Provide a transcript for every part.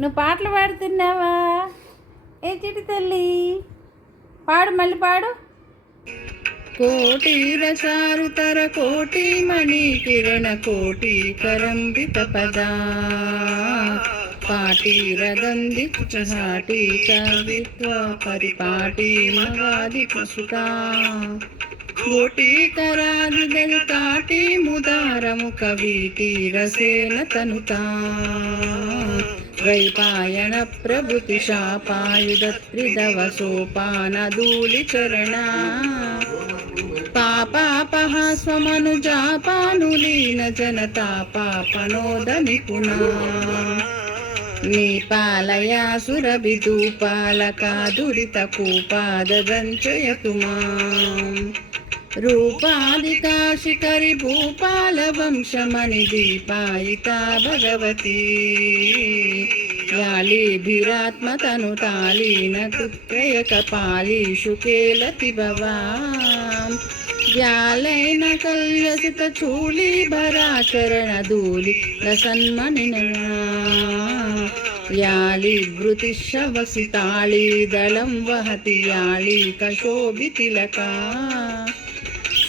నువ్వు పాటలు పాడుతున్నావా? ఏ చిటి తల్లి పాడు, మళ్ళీ పాడు. కోటి రసారుతర కోటి మణి కిరణ కోటి కరంబిత పదా పాటిరగంధి కుచహాటి కవిత్వ పరిపాటి మగాది పసుతా కోటీకరాది దళితాటి ముదారము కవిటి రసేన తనుతా ద్వైపాయన ప్రభృతి శాపాయుధ త్రిదవ సోపానధూళి చరణ పాపాపహ స్వమనుజాపానులీన జనతా పాపనోద నిపుణా నీపాలయా సురభిదూపాలకా దురిత కూపాదంచయతు మాం రూపాదికా శిఖరి భూపాల వంశమణి దీపాయితా భగవతి యాళీభిరాత్మతను తాళీన కుత్రయక పాలీషు కేలతి భవాం వ్యాలైన కల్యసిత చూళీ భరాచరణ ధూళి లసన్మణిన యాళీ భృతిశవసితాళీ దళం వహతి యాళీ కశోభితిలకా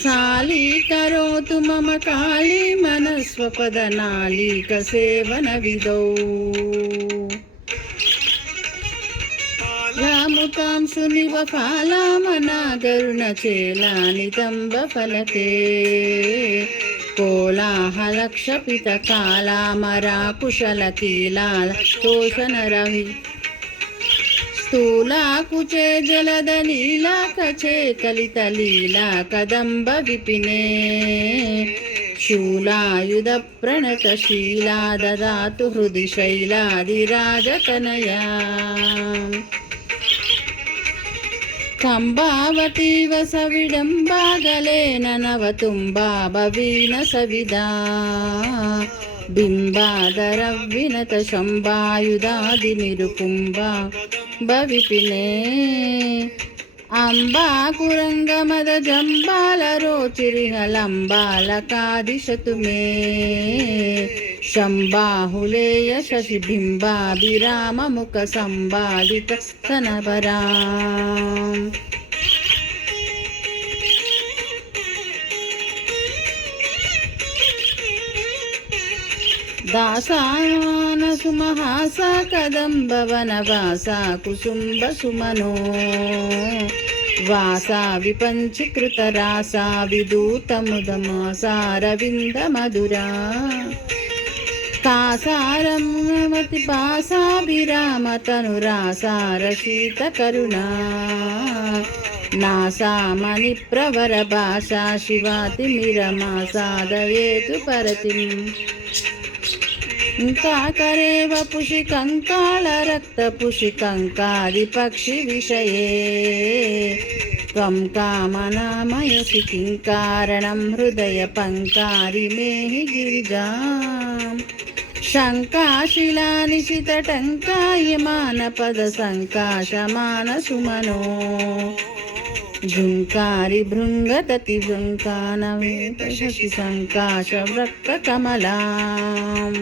సాళీకరోతు మమ కాళీ మనస్వపదనాళీక సేవన విదౌ రాముతాం సునివ ఫాలామనాగరుణ చేలానితంబ ఫలకే కోలాహలక్షపిత కాలామరాకుశల కీలాల శోషణ రవి స్థూలాకుచే జలద లీలాకచే కలిత లీలా కదంబ విపినే శూలాయుధ ప్రణత శీలా దదాతు హృది శైలాదిరాజతనయా కంబావతీవ సవిడంబాగలేన నవతుంబా భవీన సవిదా బింబాదర వినత శంబాయుధాది నిరుకుంబా భవిపినే అంబాకురంగమద జంబాల రోచిరిహలంబాలకాదిశతు మే శంబాహులేయ శశిబింబాభిరామముఖ సంబాదిత సనవరాం దాసాయన సుమహాస కదంబ వనవాస కుసుంబ సుమనో వాసా విపంచీకృత రాసా విదూత ముదమాసారవింద మధురా కాసారమతి పాసాభిరామ తనురాసార శీత కరుణా నాసామణి ప్రవర భాషా శివాతి మిరమాసాదయేతు పరతిం కాకరేవ పుషి కంకాళ రక్త పుషి కంకాది పక్షి విషయే త్వం కామనామయసి కింకారణం హృదయ పంకారి మేహి గిరిజాం శంకాశిలా నిశిత టంకాయమాన పద సంకాశమాన సుమనో జుంకారి భృంగతతి భృంకానవేత శశి సంకాశ వృక్త కమలాం